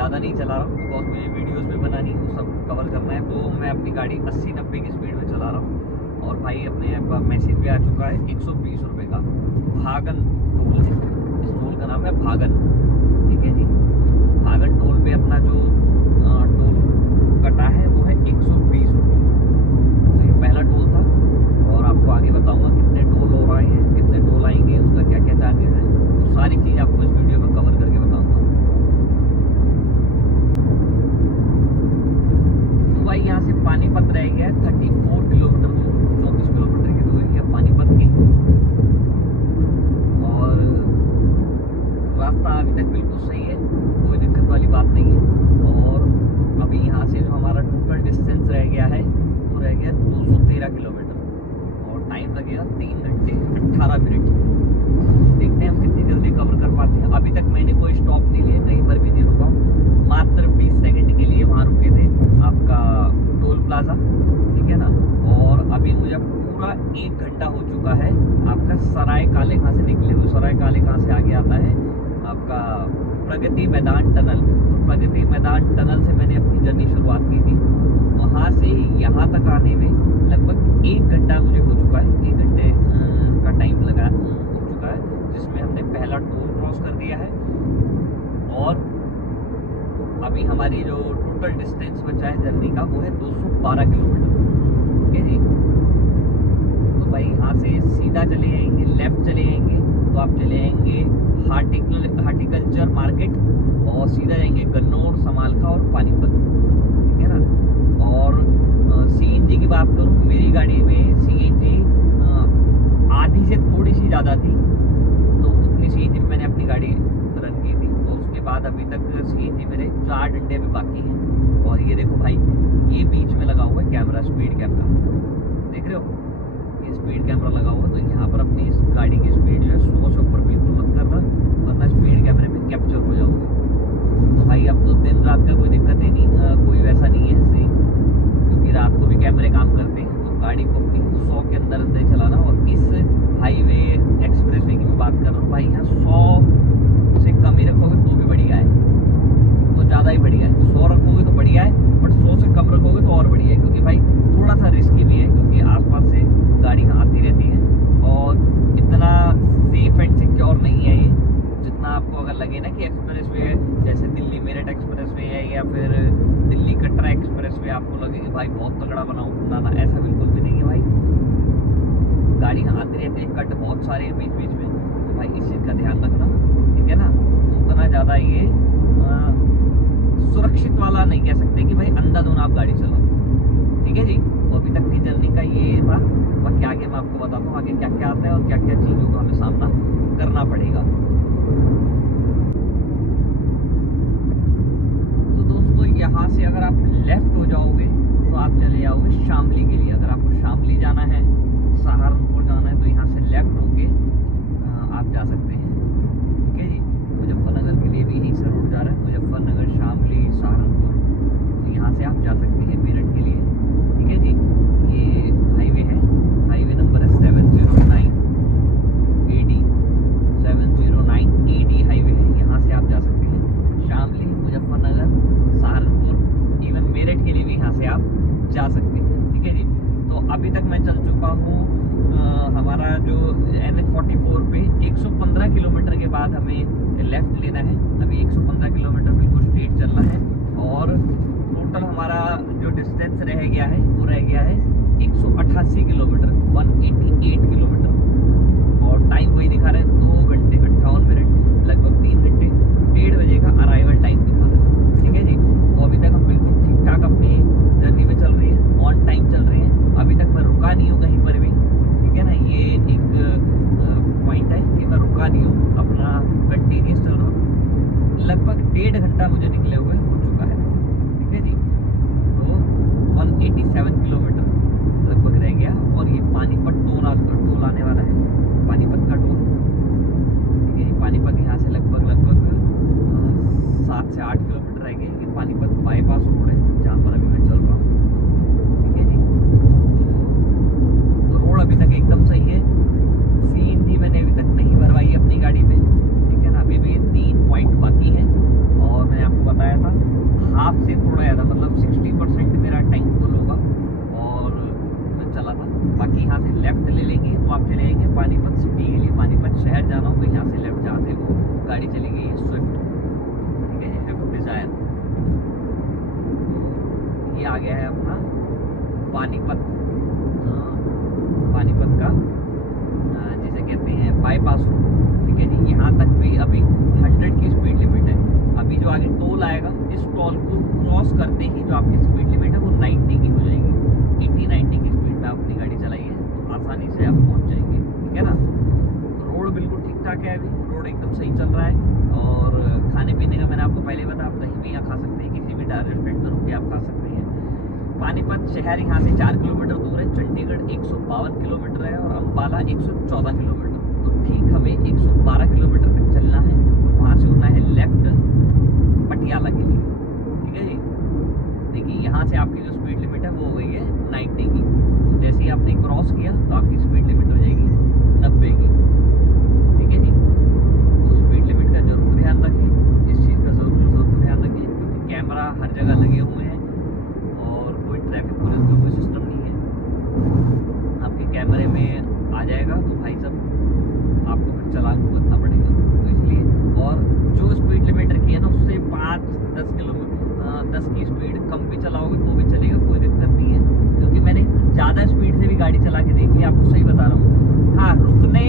ज़्यादा नहीं चला रहा हूँ बिकॉज मुझे वीडियोस भी बनानी है, सब कवर करना है। तो मैं अपनी गाड़ी 80-90 की स्पीड में चला रहा हूँ। और भाई अपने पास मैसेज भी आ चुका है 120 रुपये का भागन टोल है। इस टोल का नाम है भागन, ठीक है जी। भागन टोल पे अपना जो टोल कटा है वो है 120 रुपये। तो ये पहला टोल था और आपको आगे बताऊंगा कितने टोल हो रहे हैं, कितने टोल आएंगे, उसका क्या क्या चार्जेस है, तो सारी चीज़ आपको इस वीडियो में कवर करके बताऊंगा। तो भाई यहाँ से पानीपत रह गया 34 किलोमीटर दूर, 34 किलोमीटर की दूरी है पानीपत की। और रास्ता अभी तक बिल्कुल सही है, कोई दिक्कत वाली बात नहीं है। और अभी यहाँ से जो हमारा टोटल डिस्टेंस रह गया है वो रह गया 213 किलोमीटर और टाइम लगेगा 3 घंटे 18 मिनट। देखते हैं हम कितनी जल्दी कवर कर पाते हैं। अभी तक मैंने कोई स्टॉप नहीं लिया, कहीं पर भी नहीं रुका, मात्र 20 सेकंड के लिए वहाँ रुके थे आपका टोल प्लाजा, ठीक है ना। और अभी मुझे पूरा 1 घंटा हो चुका है आपका सराय काले खां से निकले हुए। सराय काले खां से आगे आता है आपका प्रगति मैदान टनल। तो प्रगति मैदान टनल से मैंने अपनी जर्नी शुरुआत की थी, वहाँ से यहाँ तक आने में लगभग 1 घंटा मुझे हो चुका है। 1 घंटे का टाइम लगा हो चुका है, जिसमें हमने पहला टोल क्रॉस कर दिया है। और अभी हमारी जो टोटल डिस्टेंस बचा है जर्नी का वो है 212 किलोमीटर, ठीक है जी। तो भाई यहाँ से सीधा चले जाएंगे, लेफ्ट चले जाएंगे तो आप चले जाएंगे हार्टिकल्चर मार्केट और सीधा जाएंगे गन्नौर, समालखा और पानीपत, ठीक है ना। और सीएनजी की बात करूँ, मेरी गाड़ी में सीएनजी आधी से थोड़ी सी ज़्यादा थी, तो उतनी सीएनजी में मैंने अपनी गाड़ी रन की थी। तो उसके बाद अभी तक सीएनजी मेरे 4 डंडे में बाकी हैं। और ये देखो भाई, ये बीच में लगा हुआ है कैमरा, स्पीड कैमरा, देख रहे हो, ये स्पीड कैमरा लगा हुआ है। तो यहाँ पर अपनी इस गाड़ी की स्पीड जो है 100 से ऊपर बिल्कुल मत करना, वरना स्पीड कैमरे में कैप्चर हो जाओगे। तो भाई अब तो दिन रात का कोई दिक्कत ही नहीं, कोई वैसा नहीं है सही, क्योंकि रात को भी कैमरे काम करते हैं। तो गाड़ी को अपनी 100 के अंदर अंदर चलाना। और इस हाईवे एक्सप्रेसवे की मैं बात कर रहा हूँ भाई, यहाँ 100 से कम ही रखोगे तो भी बढ़िया है, तो ज़्यादा ही बढ़िया है। 100 रखोगे तो बढ़िया है, बट 100 से कम रखोगे तो और बढ़िया है, क्योंकि भाई थोड़ा सा रिस्की भी है, क्योंकि आसपास से गाड़ियाँ आती रहती हैं और इतना सेफ एंड सिक्योर नहीं है ये जितना आपको अगर लगे ना कि एक्सप्रेसवे है, जैसे दिल्ली मेरठ एक्सप्रेसवे है या फिर दिल्ली कटरा एक्सप्रेसवे, आपको लगे कि भाई बहुत तगड़ा बनाऊँ, ना ऐसा बिल्कुल भी नहीं है भाई। गाड़ियाँ आती रहती है, कट बहुत सारे हैं बीच बीच में, तो भाई इस चीज़ का ध्यान रखना, ठीक है ना। तो उतना ज़्यादा ये सुरक्षित वाला नहीं कह सकते कि भाई अंधाधुन आप गाड़ी चलाओ, ठीक है जी। तो अभी तक की जर्नी का ये था, बाकी आगे मैं आपको बताता हूँ आगे क्या क्या आता है और क्या क्या चीज़ों का हमें सामना करना पड़ेगा। तो दोस्तों यहाँ से अगर आप लेफ्ट हो जाओगे तो आप चले जाओगे शामली के लिए। अगर आपको शामली जाना है, सहारनपुर जाना है, तो यहाँ से लेफ्ट होके आप जा सकते हैं, ठीक है जी। मुजफ्फरनगर के लिए भी यहीं से रोड जा रहा है, मुजफ्फरनगर, शामली, सहारनपुर, तो यहाँ से आप जा सकते हैं मेरठ के लिए, ठीक है जी। ये हाईवे है, हाईवे नंबर है 709 AD, 709 AD हाईवे है, यहाँ से आप जा सकते हैं शामली, मुजफ्फरनगर, सहारनपुर, इवन मेरठ के लिए भी यहाँ से आप जा सकते हैं, ठीक है जी। तो अभी तक मैं चल चुका हूँ हमारा जो NH44 पे 115 किलोमीटर के बाद हमें लेफ़्ट लेना है। अभी 115 किलोमीटर बिल्कुल स्ट्रेट चलना है और टोटल हमारा जो डिस्टेंस रह गया है वो रह गया है 188 किलोमीटर, 188 किलोमीटर। और टाइम वही दिखा रहा है 2 घंटे 58 मिनट, लगभग 3 घंटे 1:30 बजे का अराइवल टाइम दिखा रहा है, ठीक है जी। तो अभी तक हम बिल्कुल ठीक ठाक अपनी जर्नी में चल रही है, ऑन टाइम चल रही है। अभी तक मैं रुका नहीं हूँ कहीं पर भी, ठीक है ना। ये एक पॉइंट है कि मैं रुका नहीं हूँ, अपना कंटिन्यूस चल रहा हूँ। लगभग 1.5 घंटा मुझे निकले हुए हो चुका है, ठीक है जी। तो 187 किलोमीटर लगभग रह गया। और ये पानीपत टोल आने वाला है, पानीपत का टोल, ठीक है। पानीपत यहाँ से लगभग 7 से 8 किलोमीटर रह गए। ये पानीपत बाईपास रोड है जहाँ पर अभी मैं चल रहा हूँ, ठीक है जी। तो रोड अभी तक एकदम सही है। सीएनजी मैंने अभी तक नहीं भरवाई अपनी गाड़ी में, ठीक है ना। अभी भी 3 पॉइंट बाकी हैं और मैंने आपको बताया था गया है अपना पानीपत, पानीपत का जिसे कहते हैं बाईपास रोड। ठीक है जी, यहाँ तक भी अभी 100 की स्पीड लिमिट है। अभी जो आगे टोल आएगा, इस टोल को क्रॉस करते ही जो आपकी स्पीड लिमिट है वो 90 की हो जाएगी। 80-90 की स्पीड में अपनी गाड़ी चलाइए तो आसानी से आप पहुँच जाएंगे। ठीक है ना। रोड बिल्कुल ठीक ठाक है, अभी रोड एकदम सही चल रहा है। और खाने पीने का मैंने आपको पहले बताया, आप कहीं भी यहाँ खा सकते हैं, किसी भी रेस्टोरेंट में रुक के आप खा सकते हैं। पानीपत शहर यहाँ से 4 किलोमीटर दूर है, चंडीगढ़ 152 किलोमीटर है और अम्बाला 114 किलोमीटर। तो ठीक हमें 112 किलोमीटर तक चलना है और वहाँ से उड़ना है लेफ्ट पटियाला के लिए। ठीक है जी। देखिए यहाँ से आपकी जो स्पीड लिमिट है वो हो गई है 90 की। तो जैसे ही आपने क्रॉस किया तो आपकी स्पीड लिमिट हो जाएगी 90 की। ठीक है जी। तो स्पीड लिमिट का जरूर ध्यान रखें, इस चीज़ का ज़रूर ध्यान रखें, क्योंकि कैमरा हर जगह लगे हुए हैं और कोई ट्रैफिक पुलिस का कोई सिस्टम नहीं है। आपके कैमरे में आ जाएगा तो भाई साहब आपको फिर चालान भुगतना पड़ेगा। तो इसलिए, और जो स्पीड लिमिट रखी है ना उससे 5-10 किलोमीटर 10 की स्पीड कम भी चलाओगे तो भी चलेगा, कोई दिक्कत नहीं है। क्योंकि मैंने ज़्यादा स्पीड से भी गाड़ी चला के देखी, आपको सही बता रहा हूँ। हाँ, रुकने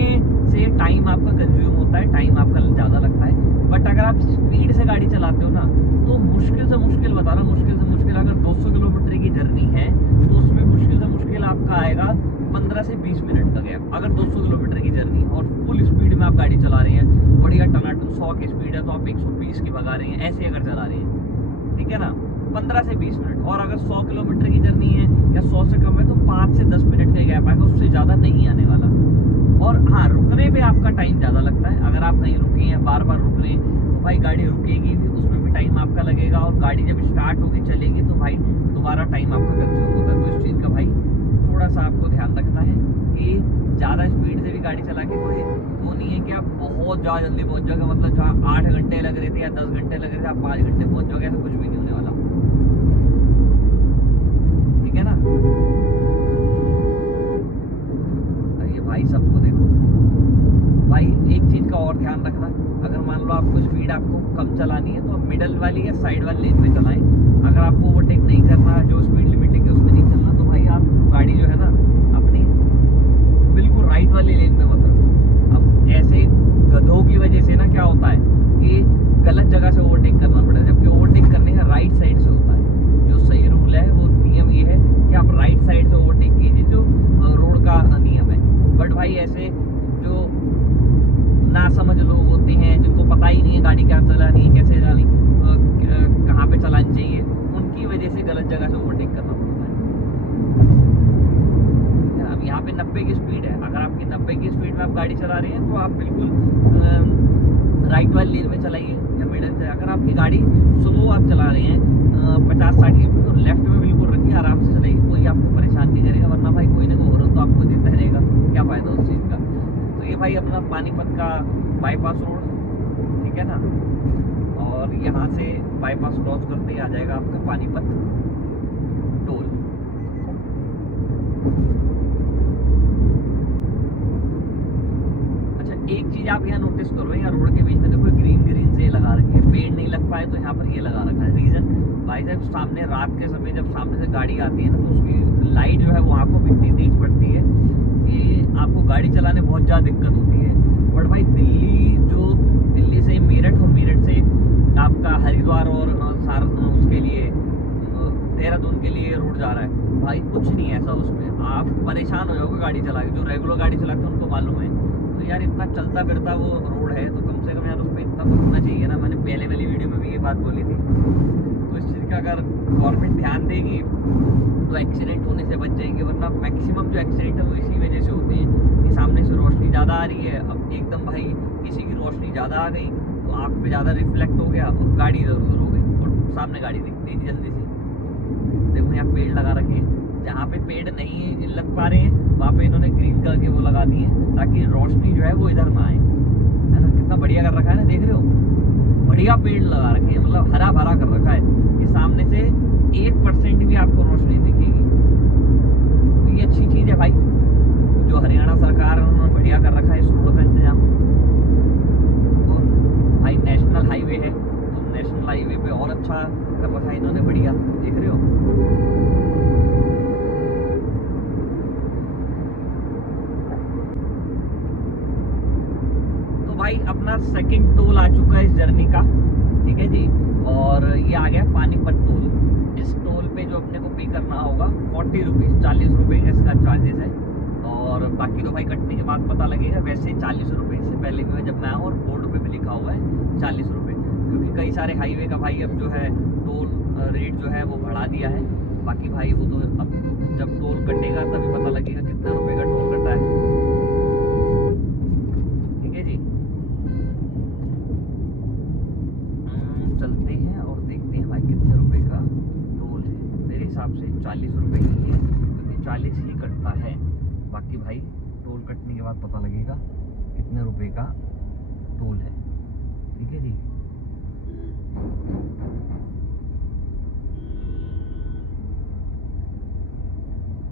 से टाइम आपका कंज्यूम होता है, टाइम आपका ज़्यादा लगता है। बट अगर आप स्पीड से गाड़ी चलाते हो ना तो मुश्किल से मुश्किल बता रहा हूँ, मुश्किल से मुश्किल अगर 200 किलोमीटर की जर्नी है तो उसमें मुश्किल से मुश्किल आपका आएगा 15 से 20 मिनट का गैप। अगर 200 किलोमीटर की जर्नी और फुल स्पीड में आप गाड़ी चला रहे हैं, बढ़िया टनाटन 100 की स्पीड है तो आप 120 की भगा रहे हैं, ऐसे अगर चला रहे हैं। ठीक है ना, 15 से 20 मिनट। और अगर 100 किलोमीटर की जर्नी है या 100 से कम है तो 5 से 10 मिनट का गैप आएगा, उससे ज़्यादा नहीं आने वाला। और हाँ, रुकने पे आपका टाइम ज़्यादा लगता है। अगर आप कहीं रुके हैं, बार बार रुक रहे हैं तो भाई गाड़ी रुकेगी भी, उसमें भी टाइम आपका लगेगा। और गाड़ी जब स्टार्ट होकर चलेगी तो भाई दोबारा टाइम आपका कंज्यूम होता है। तो इस चीज़ का भाई थोड़ा सा आपको ध्यान रखना है कि ज़्यादा स्पीड से भी गाड़ी चला के कोई वो नहीं है कि आप बहुत ज़्यादा जल्दी पहुँच जाओगे। मतलब जहाँ 8 घंटे लग रहे थे या 10 घंटे लग रहे थे, आप 5 घंटे पहुँच जाओगे, ऐसा कुछ भी नहीं होने वाला। ठीक है ना। ये भाई सबको देखो भाई, एक चीज़ का और ध्यान रखना, अगर मान लो आपको स्पीड आपको कम चलानी है तो आप मिडल वाली या साइड वाली लेन में चलाएं। अगर आपको ओवरटेक नहीं करना, जो स्पीड लिमिट है उसमें नहीं चलना, तो भाई आप गाड़ी जो है ना अपनी बिल्कुल राइट वाली लेन में मत रखो। अब ऐसे गधों की वजह से ना क्या होता है कि गलत जगह से ओवरटेक करना पड़ता है, जबकि ओवरटेक करने का राइट साइड से होता है। जो सही रूल है, वो नियम ये है कि आप राइट साइड से ओवरटेक कीजिए, जो रोड का नियम है। बट भाई ऐसे जो ना समझ लोग होते हैं, जिनको पता ही नहीं है गाड़ी क्या चलानी है, कैसे चलानी, कहाँ पे चलानी चाहिए, उनकी वजह से गलत जगह से ओवरटेक करना पड़ता है। अब यहाँ पे 90 की स्पीड है, अगर आपकी 90 की स्पीड में आप गाड़ी चला रहे हैं तो आप बिल्कुल राइट वाली लेन में चलाइए या मिडल से। अगर आपकी गाड़ी स्लो आप चला रहे हैं 50-60 की, तो लेफ्ट में बिल्कुल रखिए, आराम से चलाइए, कोई आपको परेशान नहीं करेगा। वरना भाई कोई ना कोई हॉर्न तो आपको देता रहेगा, क्या फ़ायदा उस चीज़ का। तो ये भाई अपना पानीपत का बाईपास रोड, ठीक है ना। और यहाँ से बाईपास क्रॉस करते ही आ जाएगा आपका पानीपत टोल। अच्छा, एक चीज़ आप यहाँ नोटिस करो, यहाँ रोड के बीच में देखो ग्रीन ग्रीन से लगा रखी है, पेड़ नहीं लग पाए तो यहाँ पर ये लगा रखा है। रीज़न भाई साहब, सामने रात के समय जब सामने से गाड़ी आती है ना तो उसकी लाइट जो है वो आंखों पर इतनी तेज पड़ती है कि आपको गाड़ी चलाने बहुत ज़्यादा दिक्कत होती है। बट भाई दिल्ली से मेरठ और मेरठ से आपका हरिद्वार और उसके लिए देहरादून के लिए रूट जा रहा है, भाई कुछ नहीं है ऐसा उसमें। आप परेशान हो जाओगे गाड़ी चला के, जो रेगुलर गाड़ी चलाते हैं उनको मालूम है। तो यार इतना चलता फिरता वो रोड है, तो कम से कम यार उस पर इतना होना चाहिए ना। मैंने पहले वाली वीडियो में भी ये बात बोली थी। तो इस चीज़ का अगर गवर्नमेंट ध्यान देगी तो एक्सीडेंट होने से बच जाएंगे। वरना मैक्सिमम जो एक्सीडेंट है वो इसी वजह से होते हैं कि सामने से रोशनी ज़्यादा आ रही है, अब एकदम भाई किसी की रोशनी ज़्यादा आ गई तो आँख पे ज़्यादा रिफ्लेक्ट हो गया और गाड़ी इधर उधर हो गई और सामने गाड़ी दिखती नहीं जल्दी से। देखो यहाँ पेड़ लगा रखे हैं, जहाँ पे पेड़ नहीं लग पा रहे हैं वहाँ पे इन्होंने ग्रीन कलर के वो लगा दिए हैं ताकि रोशनी जो है वो इधर ना आए, है ना। कितना बढ़िया कर रखा है ना, देख रहे हो, बढ़िया पेड़ लगा रखे हैं, मतलब हरा भरा कर रखा है कि सामने से 1% भी आपको रोशनी दिखेगी। तो ये अच्छी चीज़ है भाई, जो हरियाणा सरकार है उन्होंने बढ़िया कर रखा है इस रोड का इंतजाम। और भाई नेशनल हाईवे है तो नेशनल हाईवे पे और अच्छा कर रखा है इन्होंने, बढ़िया, देख रहे हो। भाई अपना सेकंड टोल आ चुका है इस जर्नी का, ठीक है जी। और ये आ गया पानीपत टोल। इस टोल पे जो अपने को पे करना होगा 40 रुपीज़, 40 रुपये का इसका चार्जेस है। और बाकी तो भाई कटने के बाद पता लगेगा। वैसे 40 रुपये, इससे पहले भी मैं जब मैं आऊँ और बोर्ड पे भी लिखा हुआ है 40 रुपये, क्योंकि कई सारे हाईवे का भाई अब जो है टोल रेट जो है वो बढ़ा दिया है। बाकी भाई वो तो अब जब टोल कटेगा तभी पता लगेगा कितने रुपए का टोल कटा है, ठीक है जी। चलते हैं और देखते हैं भाई कितने रुपए का टोल है। मेरे हिसाब से 40 रुपये ही है, क्योंकि 40 ही कटता है। बाकी भाई टोल कटने के बाद पता लगेगा कितने रुपए का टोल है, ठीक है जी।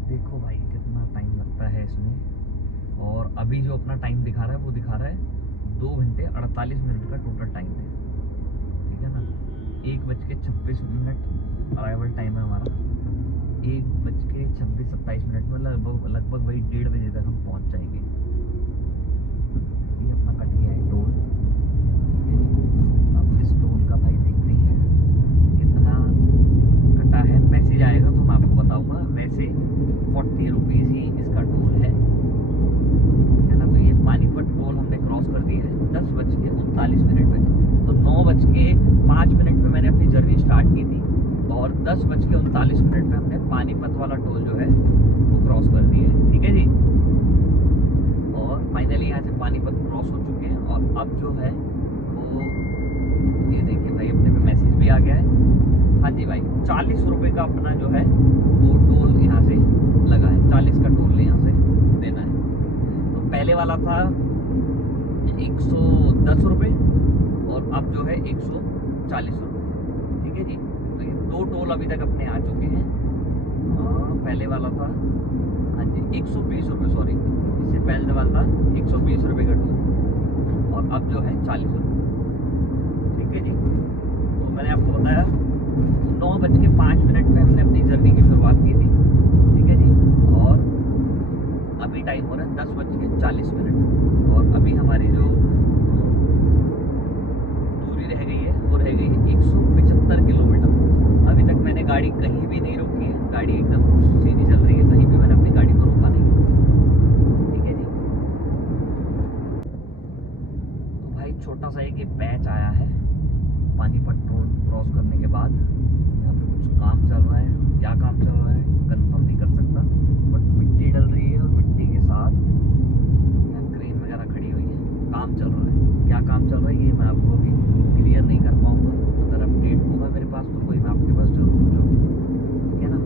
देखो भाई कितना टाइम लगता है इसमें। और अभी जो अपना टाइम दिखा रहा है वो दिखा रहा है 2 घंटे 48 मिनट का टोटल टाइम है, ठीक है ना। 1:26 अराइवल टाइम है हमारा। 1:26-27 में लगभग वही 1:30 बजे तक हम पहुंच जाएंगे। ये अपना कट गया है टोल। अब इस टोल का भाई देखते हैं कितना कटा है। मैसेज आएगा तो मैं आपको बताऊंगा। वैसे 40 रुपीज़ ही इसका टोल है ना। तो ये पानीपत टोल हमने क्रॉस कर दिया है 10:39 में। तो 9:05 में मैंने अपनी जर्नी स्टार्ट की थी और 10:39 में हमने पानीपत वाला टोल जो है वो क्रॉस कर दिया है, ठीक है जी। और फाइनली यहाँ से पानीपत क्रॉस हो चुके हैं। और अब जो है वो ये देखिए भाई अपने पे मैसेज भी आ गया है। हाँ जी भाई 40 रुपये का अपना जो है वो टोल यहाँ से लगा है। 40 का टोल यहाँ से देना है। तो पहले वाला था 110 रुपये और अब जो है 140 रुपये, ठीक है जी। तो ये 2 टोल अभी तक अपने आ चुके हैं। पहले वाला था हाँ जी 120 रुपये, सॉरी, इससे पहले वाला था 120 रुपये का टोल और अब जो है 40 रुपये, ठीक है जी। तो मैंने आपको बताया 9:05 में हमने अपनी जर्नी की शुरुआत की थी, ठीक है जी। और अभी टाइम हो रहा है 10:40 और अभी हमारी जो दूरी रह गई है वो रह गई है 175 किलोमीटर। अभी तक मैंने गाड़ी कहीं भी नहीं रोकी है। गाड़ी एकदम सीधी चल रही है, कहीं भी मैंने अपनी गाड़ी को रोका नहीं है, ठीक है जी। तो भाई छोटा सा एक पैच आया है पानीपत टोल क्रॉस करने के बाद। यहाँ पे कुछ काम चल रहा है, क्या काम चल रहा है कंफर्म नहीं कर सकता, बट मिट्टी डल रही है और मिट्टी के साथ यहाँ क्रेन वगैरह खड़ी हुई है। काम चल रहा है, क्या काम चल रहा है ये मैं आपको अभी क्लियर नहीं कर पाऊँगा। अगर अपडेट होगा मेरे पास तो कोई मैं आपके पास जरूर पहुँचाऊँगा, ठीक है ना।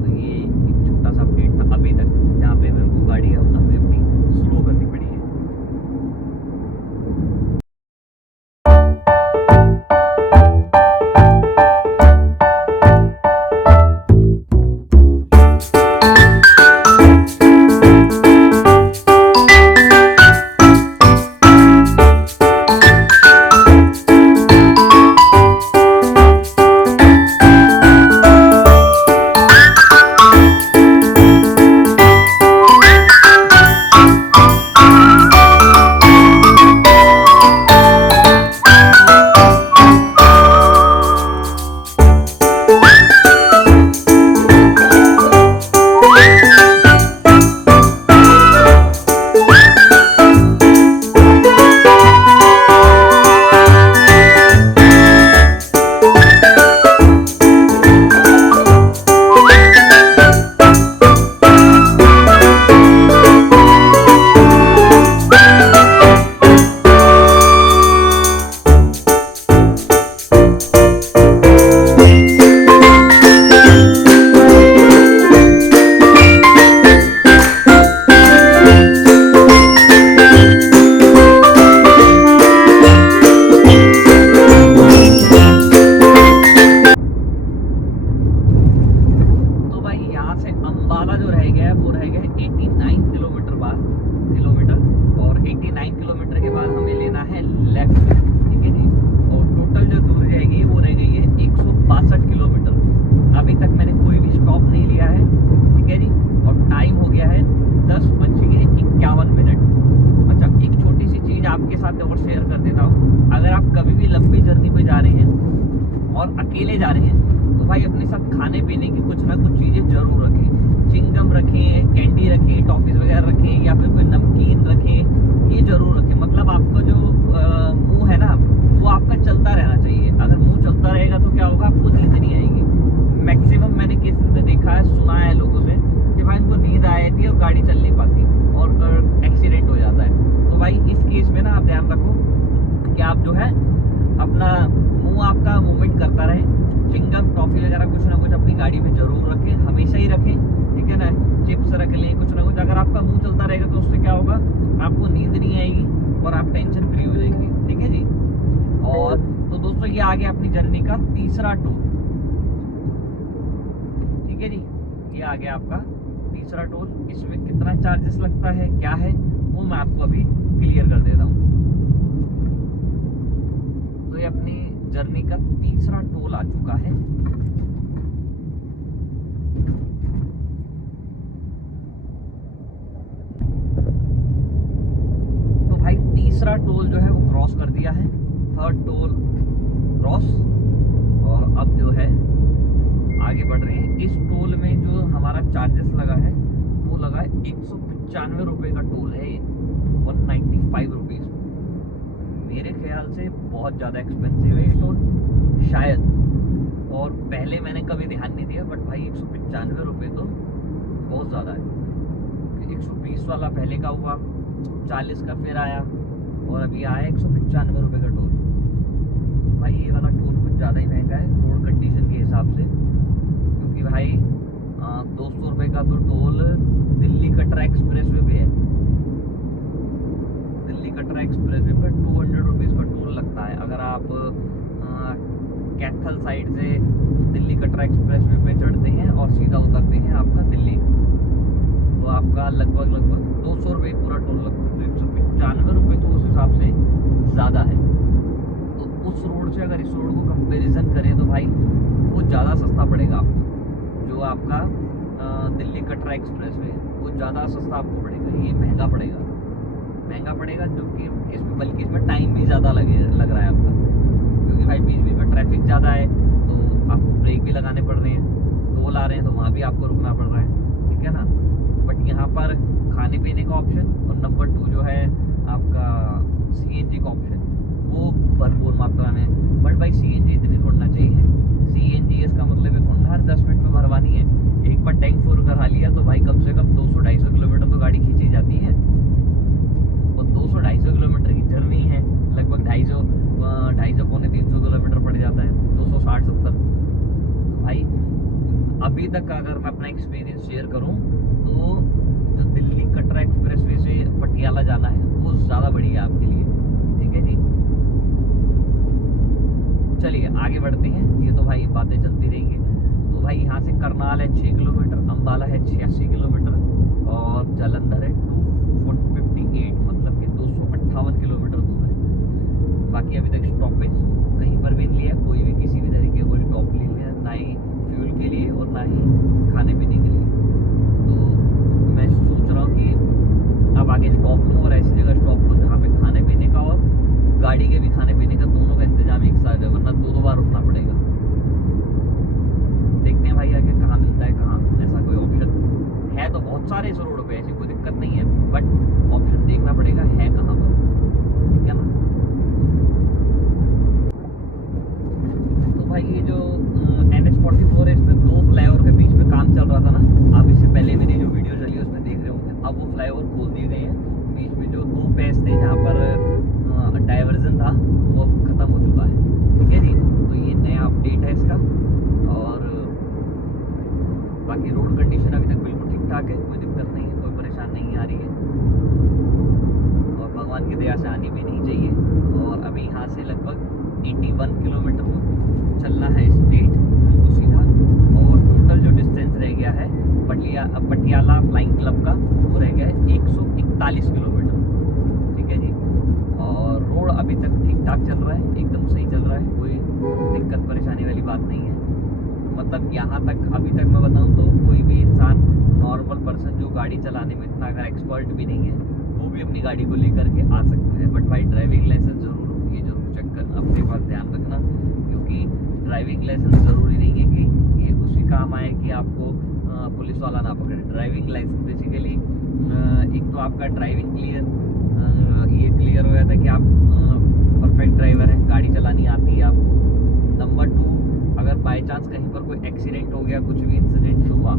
तो ये एक छोटा सा अपडेट था अभी तक, जहाँ पे मेरे को गाड़ी हमें अपनी स्लो करनी पड़ी है। जा रहे हैं तो भाई अपने साथ खाने पीने की कुछ ना कुछ चीज़ें जरूर रखें। चिंगम रखें, कैंडी रखें, टॉफीज वगैरह रखें, या फिर कोई नमकीन रखें, ये जरूर रखें। मतलब आपका जो मुंह है ना वो आपका चलता रहना चाहिए। अगर मुंह चलता रहेगा तो क्या होगा, आपको नींद नहीं आएगी। मैक्सिमम मैंने केसेस में देखा है, सुना है लोगों से कि भाई उनको नींद आ जाती है और गाड़ी चल नहीं पाती और एक्सीडेंट हो जाता है। तो भाई इस केस में ना आप ध्यान रखो कि आप जो है अपना मुंह आपका मूवमेंट करता रहे। चिंगम, टॉफी वगैरह कुछ ना कुछ अपनी गाड़ी में जरूर रखें, हमेशा ही रखें, ठीक है ना। चिप्स रख लें, कुछ ना कुछ। अगर आपका मुंह चलता रहेगा तो उससे क्या होगा, आपको नींद नहीं आएगी और आप टेंशन फ्री हो जाएंगे, ठीक है जी। और तो दोस्तों ये आ गया अपनी जर्नी का तीसरा टूर, ठीक है जी। ये आ गया आपका तीसरा टोल। इसमें कितना चार्जेस लगता है, क्या है, वो मैं आपको अभी क्लियर कर देता हूँ। तो ये अपनी जर्नी का तीसरा टोल आ चुका है। तो भाई तीसरा टोल जो है वो क्रॉस कर दिया है, थर्ड टोल क्रॉस। और अब जो है आगे बढ़ रहे हैं। इस टोल में जो हमारा चार्जेस लगा है वो लगा 195 रुपये का टोल है, 195 रुपीज़। मेरे ख्याल से बहुत ज़्यादा एक्सपेंसिव है ये टोल शायद, और पहले मैंने कभी ध्यान नहीं दिया, बट भाई 195 रुपये तो बहुत ज़्यादा है। 120 वाला पहले का हुआ, 40 का फिर आया, और अभी आया 195 रुपये का टोल। भाई ये वाला टोल कुछ ज़्यादा ही महंगा है रोड कंडीशन के हिसाब से, क्योंकि भाई 200 रुपये का तो toll Delhi Katra express way पे है। दिल्ली कटरा एक्सप्रेस वे पर 200 रुपीज़ का टोल लगता है। अगर आप कैथल साइड से दिल्ली कटरा एक्सप्रेस वे पे चढ़ते हैं और सीधा उतरते हैं आपका दिल्ली, तो आपका लगभग 200 रुपये पूरा टोल लगता है। तो 195 रुपये तो उस हिसाब से ज़्यादा है। तो उस रोड से अगर इस रोड को कंपेरिजन करें तो भाई वो ज़्यादा सस्ता पड़ेगा आपको। जो आपका दिल्ली कटरा एक्सप्रेस वे वो ज़्यादा सस्ता आपको पड़ेगा, ये महंगा पड़ेगा, जो कि इसमें बल्कि इसमें टाइम भी ज़्यादा लग रहा है आपका, क्योंकि भाई बीच बीच में ट्रैफिक ज़्यादा है तो आपको ब्रेक भी लगाने पड़ रहे हैं, टोल आ रहे हैं तो वहाँ भी आपको रुकना पड़ रहा है, ठीक है ना। बट यहाँ पर खाने पीने का ऑप्शन और नंबर 2 जो है आपका CNG का ऑप्शन वो भरपूर मात्रा में। बट भाई CNG इतनी छोड़ना चाहिए, CNG इसका मतलब है थोड़ा हर 10 मिनट में भरवानी है। एक बार टैंक फुल करा लिया तो भाई कम से कम 200-250 किलोमीटर तो गाड़ी खींची जाती है, और 200-250 किलोमीटर की जर्नी है, लगभग 250 पौने 300 किलोमीटर पड़ जाता है, 260-70। तो भाई अभी तक का अगर मैं अपना एक्सपीरियंस शेयर करूं तो जो दिल्ली कटरा एक्सप्रेस वे से पटियाला जाना है वो ज़्यादा बढ़िया है आपके लिए, ठीक है जी। चलिए आगे बढ़ते हैं, ये तो भाई बातें चलती रहेंगी। तो भाई यहाँ से करनाल है 6 किलोमीटर, अम्बाला है 86 किलोमीटर, और जालंधर है 258, मतलब कि 258 किलोमीटर दूर है। बाकी अभी तक स्टॉपेज कहीं पर भी नहीं लिया, कोई भी किसी भी तरीके को स्टॉप नहीं लिया, ना ही फ्यूल के लिए और ना ही खाने पीने के लिए। तो मैं सोच रहा हूँ कि अब आगे स्टॉप लूँ और ऐसी जगह स्टॉप लूँ जहाँ पे खाने पीने का और गाड़ी के भी खाने पीने का दोनों का इंतजाम एक साथ है, वरना 2 बार रुकना पड़ेगा। देखते हैं भाई आगे कहाँ मिलता है, कहाँ ऐसा कोई ऑप्शन है। तो बहुत सारे इस रोड पे, ऐसी कोई दिक्कत नहीं है, बट ऑप्शन देखना पड़ेगा है कहाँ पर, ठीक है ना। तो भाई ये जो NH44 है, इसमें 2 फ्लाईओवर के बीच में काम चल रहा था ना, आप इससे पहले मेरी जो वीडियो चली है उसमें देख रहे होंगे। अब वो फ्लाईओवर खोल दिए गए हैं, बीच में जो 2 पैच थे जहाँ पर डाइवर्जन था वो अब खत्म हो चुका है, ठीक है जी। तो ये नया अपडेट है इसका। और बाकी रोड कंडीशन अभी तक बिल्कुल ठीक ठाक है, कोई दिक्कत नहीं है, कोई परेशान नहीं आ रही है, और भगवान की दया से आनी भी नहीं चाहिए। और अभी यहाँ से लगभग 81 किलोमीटर चलना है स्ट्रेट बिल्कुल सीधा, और टोटल जो डिस्टेंस रह गया है पटियाला फ्लाइंग क्लब का वो रह गया है 141 किलोमीटर, ठीक है जी। और रोड अभी तक ठीक ठाक चल रहा है, एकदम सही चल रहा है, कोई दिक्कत परेशानी वाली बात नहीं है। मतलब यहाँ तक अभी तक मैं बताऊँ तो कोई भी इंसान, नॉर्मल पर्सन जो गाड़ी चलाने में इतना अगर एक्सपर्ट भी नहीं है, वो भी अपनी गाड़ी को लेकर के आ सकता है। बट भाई ड्राइविंग लाइसेंस जरूर, ये जरूर चेक करना, अपने पास ध्यान रखना, क्योंकि ड्राइविंग लाइसेंस ज़रूरी नहीं है कि ये उसी काम आए कि आपको पुलिस वाला ना पकड़े। ड्राइविंग लाइसेंस बेसिकली एक तो आपका ड्राइविंग ये क्लियर हो जाता है कि आप परफेक्ट ड्राइवर हैं, गाड़ी चलानी आती है आपको। नंबर 2, अगर बाई चांस कहीं पर कोई एक्सीडेंट हो गया, कुछ भी इंसिडेंट हुआ,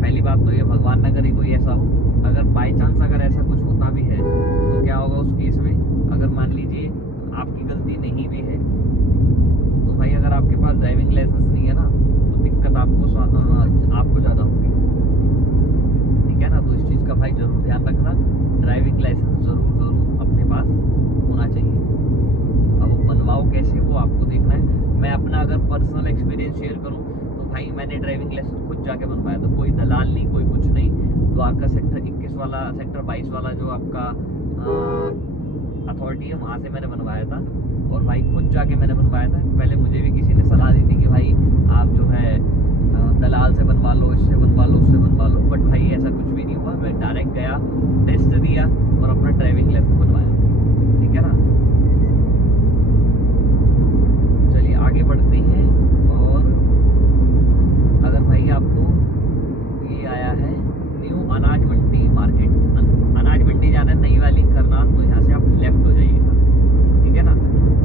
पहली बात तो ये भगवान ना करे कोई ऐसा हो, अगर बाई चांस अगर ऐसा कुछ होता भी है तो क्या होगा उस केस में, अगर मान लीजिए आपकी गलती नहीं भी है तो भाई अगर आपके पास ड्राइविंग लाइसेंस नहीं है ना तो दिक्कत आपको ज़्यादा होगी, ठीक है ना। तो इस चीज़ का भाई ज़रूर ध्यान रखना, ड्राइविंग लाइसेंस ज़रूर अपने पास होना चाहिए। अब वो बनवाओ कैसे वो आपको देखना है। मैं अपना अगर पर्सनल एक्सपीरियंस शेयर करूँ तो भाई मैंने ड्राइविंग लाइसेंस खुद जाके बनवाया था, कोई दलाल नहीं, कोई कुछ नहीं। द्वारका सेक्टर 21 वाला, सेक्टर 22 वाला जो आपका अथॉरिटी है वहाँ से मैंने बनवाया था, और भाई खुद जाके मैंने बनवाया था। पहले मुझे भी किसी ने सलाह दी थी कि भाई आप जो है दलाल से बनवा लो, इससे बनवा लो, उससे बनवा लो, बट भाई ऐसा कुछ भी नहीं हुआ। मैं डायरेक्ट गया, टेस्ट दिया और अपना ड्राइविंग लाइसेंस बनवाया, ठीक है ना। चलिए आगे बढ़ते हैं। और अगर भाई आपको ये आया है न्यू अनाज मंडी मार्केट, अनाज मंडी जाना है नई वाली करनाल, तो यहाँ से आप लेफ्ट हो जाइएगा, ठीक है ना।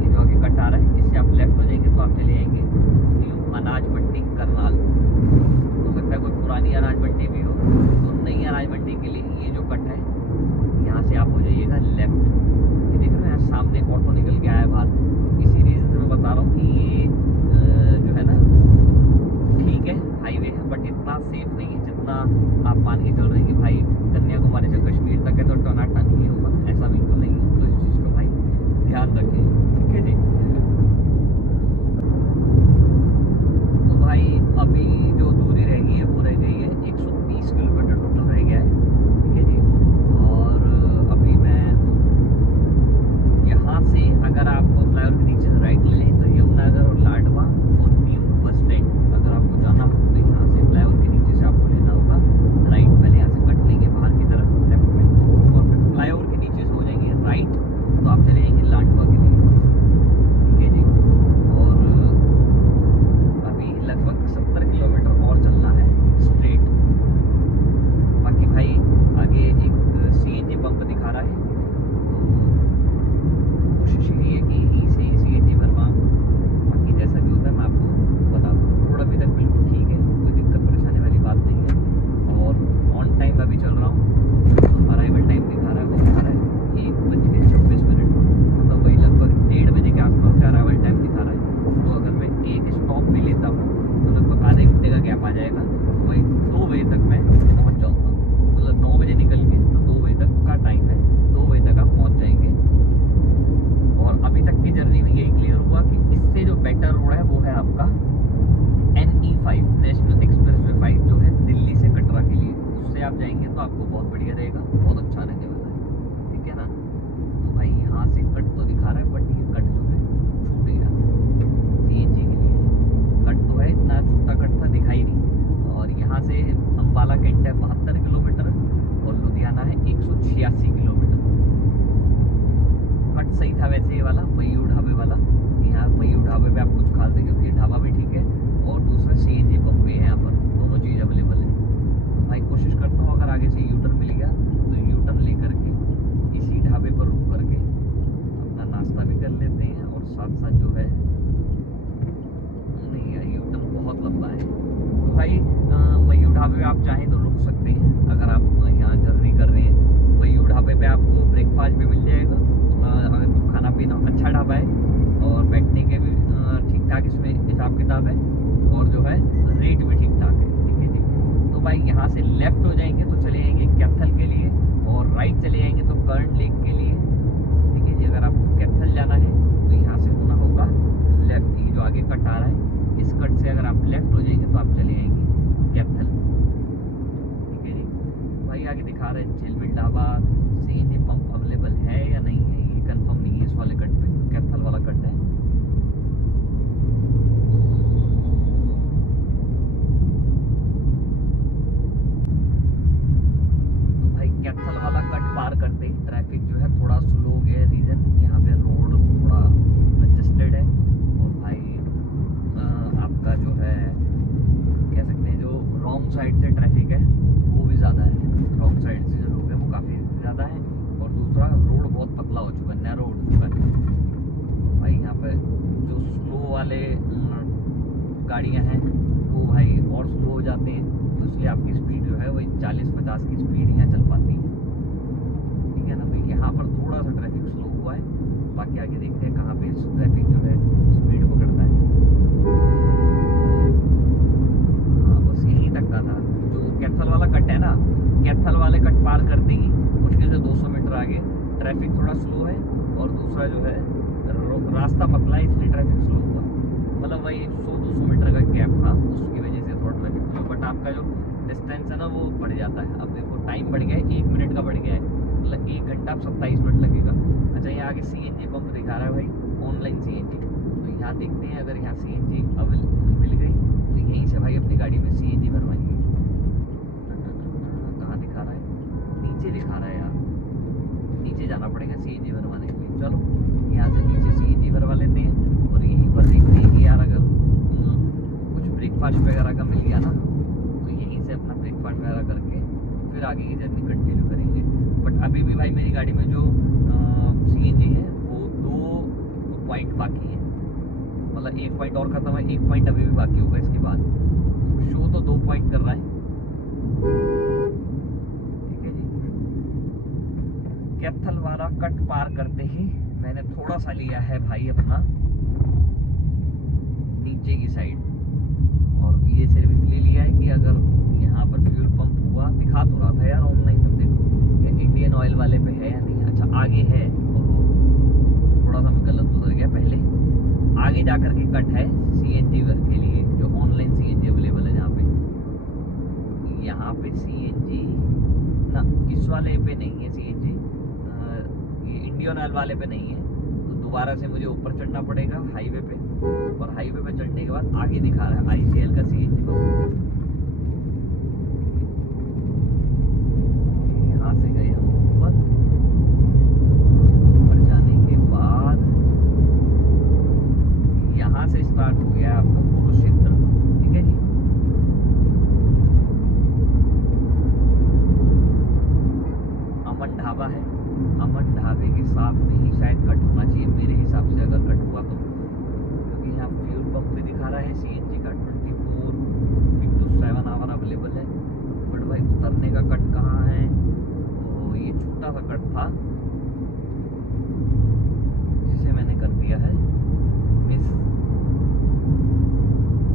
ये जो आगे कट आ रहा है इससे आप लेफ्ट हो जाएंगे तो आप चले जाएंगे न्यू अनाज मंडी करनाल। हो सकता है कोई पुरानी अनाज मंडी भी हो, तो नई अनाज मंडी के लिए ये जो कट है यहाँ से आप हो जाइएगा लेफ्ट। ये देख रहे हो यहाँ सामने ऑटो निकल के आया बाहर, तो इसी रीज़न से मैं बता रहा हूँ कि ये जो है ना ठीक है हाईवे है, बट इतना सेफ नहीं है जितना आप मान के चल रहे हैं कि भाई कन्याकुमारी से कश्मीर तक है तो टनाटन ही होगा, ऐसा बिल्कुल नहीं है। तो इस चीज़ का भाई ध्यान रखें, ठीक है जी। तो भाई अभी जो दूरी रह गई है वो रह गई है 130 किलोमीटर टोटल रह गया है, ठीक है जी। और अभी मैं यहाँ से अगर आप फ्लाईओवर के नीचे से राइट ले लें तो यमुनानगर और लाडवा और न्यू बस स्टैंड अगर आपको जाना हो तो यहाँ से फ्लाईओवर के नीचे से आपको लेना होगा राइट। पहले यहाँ से कट लेंगे बाहर की तरफ लेफ्ट में, और फिर फ्लाईओवर के नीचे से हो जाएंगे राइट, तो आप चले जाएंगे लाडवा के लिए, ठीक है जी। और अभी लगभग 70 किलोमीटर और चलना है स्ट्रेट। बाकी भाई आगे एक CNG पंप दिखा रहा है, तो कोशिश यही है कि यहीं से ही CNG भरवाऊँ। बाकी जैसा भी होता है मैं आपको बताता हूँ। रोड अभी तक बिल्कुल ठीक है, कोई दिक्कत परेशानी वाली बात नहीं है, और ऑन टाइम अभी चल रहा हूँ। अराइवल टाइम दिखा रहा है, वो दिखा रहा है 1:26, मतलब वही लगभग 1:30 बजे के आसपास का अराइवल टाइम दिखा रहा है। तो अगर मैं एक स्टॉप भी लेता हूँ तो लगभग आधे घंटे का गैप आ जाएगा, तो वही 2 बजे तक मैं पहुँच जाऊँगा। मतलब 9 बजे निकल के तो 2 बजे तक का टाइम है, 2 बजे तक आप पहुँच जाएंगे। और अभी तक की जर्नी में यही क्लियर हुआ कि इससे जो बेटर रोड है वो है आपका NE5 नेशनल एक्सप्रेसवे 5 जो है दिल्ली से कटरा के लिए। उससे आप जाएंगे तो आपको बहुत बढ़िया रहेगा, बहुत अच्छा रहने वाला है, ठीक है ना। तो भाई यहाँ से कट तो दिखा रहा है, बट ये कट जो है छूट गया CNG के लिए। कट तो है, इतना छोटा कट था दिखाई नहीं। और यहाँ से अम्बाला कैंट है 72 किलोमीटर, और लुधियाना है 186 किलोमीटर। कट सही था वैसे ये वाला मयूर ढाबे वाला, यहाँ मयूर ढाबे पे आप कुछ खा लेते क्योंकि ढाबा भी ठीक है और दूसरा CNG पंप भी है यहाँ पर, दोनों चीज़ अवेलेबल है। तो भाई कोशिश करता हूँ अगर आगे से U-टर्न मिल गया तो U-टर्न ले करके इसी ढाबे पर रुक करके अपना नाश्ता भी कर लेते हैं, और साथ साथ जो है नहीं यार U-टर्न बहुत लंबा है। तो भाई मयूर ढाबे पे आप चाहें तो रुक सकते हैं अगर आप यहाँ जर्नी कर रहे हैं। मयूर ढाबे पे आपको ब्रेकफास्ट भी मिल जाएगा, अगर कुछ खाना पीना अच्छा ढाबा है, और बैठने के भी ठीक ठाक इसमें हिसाब किताब है, और जो है रेट भी ठीक ठाक है, ठीक है जी। तो भाई यहाँ से लेफ्ट हो जाएंगे तो चले जाएंगे कैथल के लिए, और राइट चले जाएंगे तो कर्ण लेक के लिए, ठीक है जी। अगर आपको कैथल जाना है तो यहाँ से होना होगा लेफ्ट, ये जो आगे कट आ रहा है इस कट से अगर आप लेफ्ट हो जाएंगे तो आप चले जाएंगे कैथल, ठीक है जी। भाई आगे दिखा रहे हैं झिलमिल ढाबा, CNG पंप अवेलेबल है या नहीं है ये कंफर्म नहीं है इस वाले कट पे, तो कैथल वाला कट है। तो भाई कैथल वाला कट पार करते ही ट्रैफिक जो है थोड़ा स्लो हो गया है, रीज़न यहाँ पे रोड थोड़ा कंजेस्टेड है, और भाई साइड से ट्रैफिक है वो भी ज़्यादा है, रॉन्ग साइड से जो लोग हैं वो काफ़ी ज़्यादा है, और दूसरा रोड बहुत पतला हो चुका है, नैरो हो चुका है। तो भाई यहाँ पे जो स्लो वाले गाड़ियाँ हैं वो भाई और स्लो हो जाते हैं, तो इसलिए आपकी स्पीड जो है वही 40-50 की स्पीड यहाँ चल पाती है, ठीक है ना। तो यहाँ पर थोड़ा सा ट्रैफिक स्लो हुआ है, बाकी आगे देखते हैं कहाँ पे ट्रैफिक जो है स्पीड पकड़ता है। हाँ बस यहीं तक का था, जो कैथल वाला कट है ना, कैथल वाले कट पार करते ही मुश्किल से 200 मीटर आगे ट्रैफिक थोड़ा स्लो है, और दूसरा जो है रास्ता पतला है इसलिए ट्रैफिक स्लो हुआ, मतलब वही 100-200 मीटर का गैप था, उसकी वजह से थोड़ा ट्रैफिक स्लो, बट आपका जो डिस्टेंस है ना वो बढ़ जाता है। अब देखो टाइम बढ़ गया है, 1 मिनट का बढ़ गया है, मतलब 1 घंटा अब 27 मिनट लगेगा। अच्छा यहाँ आगे CNG पंप दिखा रहा है भाई, ऑनलाइन CNG, तो यहाँ देखते हैं अगर यहाँ CNG मिल गई तो यहीं से भाई अपनी गाड़ी में CNG भरवाएंगे। कहाँ दिखा रहा है, नीचे दिखा रहा है यार, नीचे जाना पड़ेगा CNG भरवाने के लिए। चलो यहाँ से नीचे CNG भरवा लेते हैं, और यहीं पर देखते हैं कि यार अगर कुछ ब्रेकफास्ट वगैरह का मिल गया ना तो यहीं से अपना ब्रेकफास्ट वगैरह करके फिर आगे की जर्नी कंटिन्यू करेंगे। बट अभी भी भाई मेरी गाड़ी में जो CNG है वो 2 पॉइंट बाकी है, मतलब 1 पॉइंट और ख़त्म है, 1 पॉइंट अभी भी बाकी होगा इसके बाद। शो तो 2 पॉइंट कर रहा है, ठीक है जी। कैथल वाला कट पार करते ही मैंने थोड़ा सा लिया है भाई अपना नीचे की साइड, और ये सिर्फ इसलिए लिया है कि अगर यहाँ पर फ्यूल पंप हुआ, दिखा तो रहा था यार ऑनलाइन, तब देखो या इंडियन ऑयल वाले पे है या नहीं। अच्छा आगे है, और थोड़ा सा मैं गलत उधर गया, पहले आगे जाकर के कट है CNG के लिए, जो ऑनलाइन CNG अवेलेबल है जहाँ पे, यहाँ पे CNG ना इस वाले पे नहीं है CNG, ये इंडियन ऑयल वाले पे नहीं है, तो दोबारा से मुझे ऊपर चढ़ना पड़ेगा हाईवे पे, और हाईवे पे चढ़ने के बाद आगे दिखा रहा है ICL का CNG पंप। यहाँ से गए हम ऊपर जाने के बाद यहाँ से स्टार्ट हो गया आपका कुरुक्षेत्र, ठीक है जी। अमन ढाबा है, अमन ढाबे के साथ में ही शायद कट होना चाहिए मेरे हिसाब से, अगर कट हुआ तो, क्योंकि यहाँ फ्यूल पंप भी दिखा रहा है CNG का 24/7 आवर अवेलेबल है। बट भाई उतरने का कट कहाँ है, तो ये छोटा सा कट था जिसे मैंने कर दिया है मिस।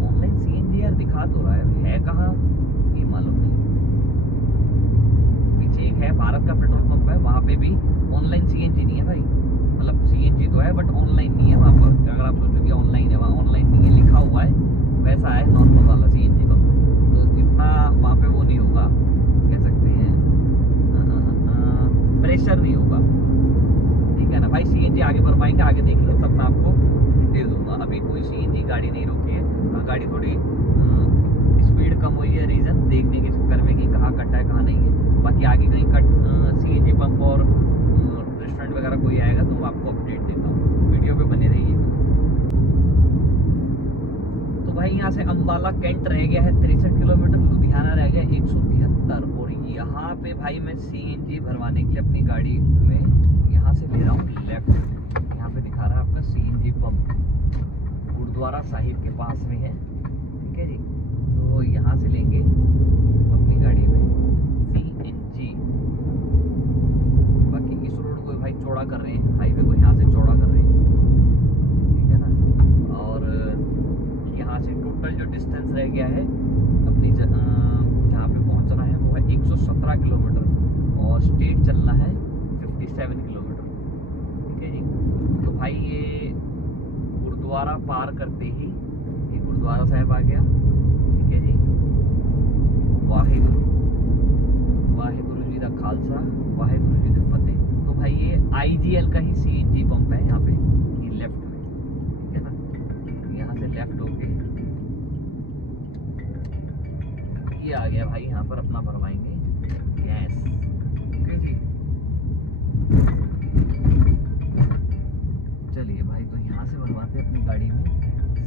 ऑनलाइन CNG यार दिखा तो रहा है कहाँ ये मालूम नहीं। पीछे एक है भारत का पेट्रोल पंप है, वहाँ पे भी ऑनलाइन CNG नहीं है भाई, मतलब CNG तो है बट ऑनलाइन नहीं है वहाँ पर। अगर आप सोचो कि ऑनलाइन है, वहाँ ऑनलाइन नहीं है, लिखा हुआ है वैसा है नॉर्मल वाला CNG पंप, तो इतना वहाँ पे वो नहीं होगा, कह सकते हैं प्रेशर नहीं होगा, ठीक है ना भाई। CNG आगे भरवाएंगे, आगे देखेंगे तब मैं आपको डिटेल दूंगा। अभी कोई CNG गाड़ी नहीं रुकी है, गाड़ी थोड़ी स्पीड कम हुई है, रीज़न देखने के चक्कर में कि कहाँ कट है कहाँ नहीं है। बाकी आगे कहीं कट CNG पंप और रेस्टोरेंट वगैरह कोई आएगा तो आपको अपडेट देता हूँ, वीडियो पे बने रहिए। तो भाई यहाँ से अम्बाला कैंट रह गया है 63 किलोमीटर, लुधियाना रह गया 173, और यहाँ पे भाई मैं CNG भरवाने के लिए अपनी गाड़ी में यहाँ से ले रहा हूँ लेफ्ट। यहाँ पे दिखा रहा है आपका CNG पंप गुरुद्वारा साहिब के पास में है, ठीक है जी। तो यहाँ से लेंगे अपनी गाड़ी में CNG। बाकी इस रोड को भाई चौड़ा कर रहे हैं, हाईवे को यहाँ से चौड़ा कर रहे हैं, ठीक है ना। और यहाँ से टोटल जो डिस्टेंस रह गया है अपनी जहाँ पे पहुँचना है वो है 117 किलोमीटर, और स्टेट चलना है 57 किलोमीटर, ठीक है जी। तो भाई ये गुरुद्वारा पार करते ही ये गुरुद्वारा साहिब आ गया, ठीक है जी। वाहिगुरु वाहिगुरु जी का खालसा, वाहिगुरु जी की फतेह। तो भाई ये IGL का ही CNG पंप है यहाँ पे, ये लेफ्ट में, ठीक है ना। यहाँ से लेफ्ट होके ये आ गया भाई, यहाँ पर अपना भरवाएंगे गैस, ओके जी। चलिए भाई तो यहाँ से भरवाते हैं अपनी गाड़ी में,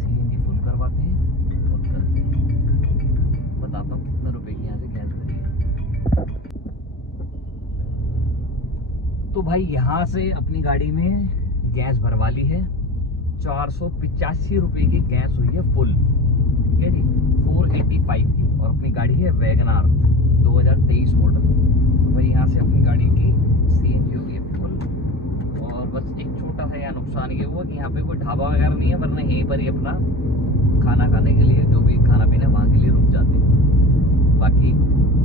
CNG फुल करवाते हैं और करते हैं, बताता हूँ कितना रुपए तो भाई यहाँ से अपनी गाड़ी में गैस भरवा ली है, 485 रुपये की गैस हुई है फुल, ठीक है जी, 485 की। और अपनी गाड़ी है वैगनार 2023 मॉडल। तो भाई यहाँ से अपनी गाड़ी की CNG हो गई है फुल। और बस एक छोटा सा यहाँ नुकसान ये हुआ कि यहाँ पे कोई ढाबा वगैरह नहीं है, वरना यहीं पर ही अपना खाना खाने के लिए जो भी खाना पीना वहाँ के लिए रुक जाते। बाकी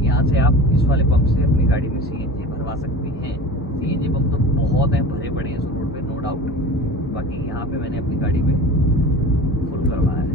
यहाँ से आप इस वाले पंप से अपनी गाड़ी में CNG भरवा सकते हैं। CNG पंप तो बहुत हैं, भरे पड़े हैं इस रोड पे, नो डाउट। बाकी यहाँ पे मैंने अपनी गाड़ी में फुल करवाया है।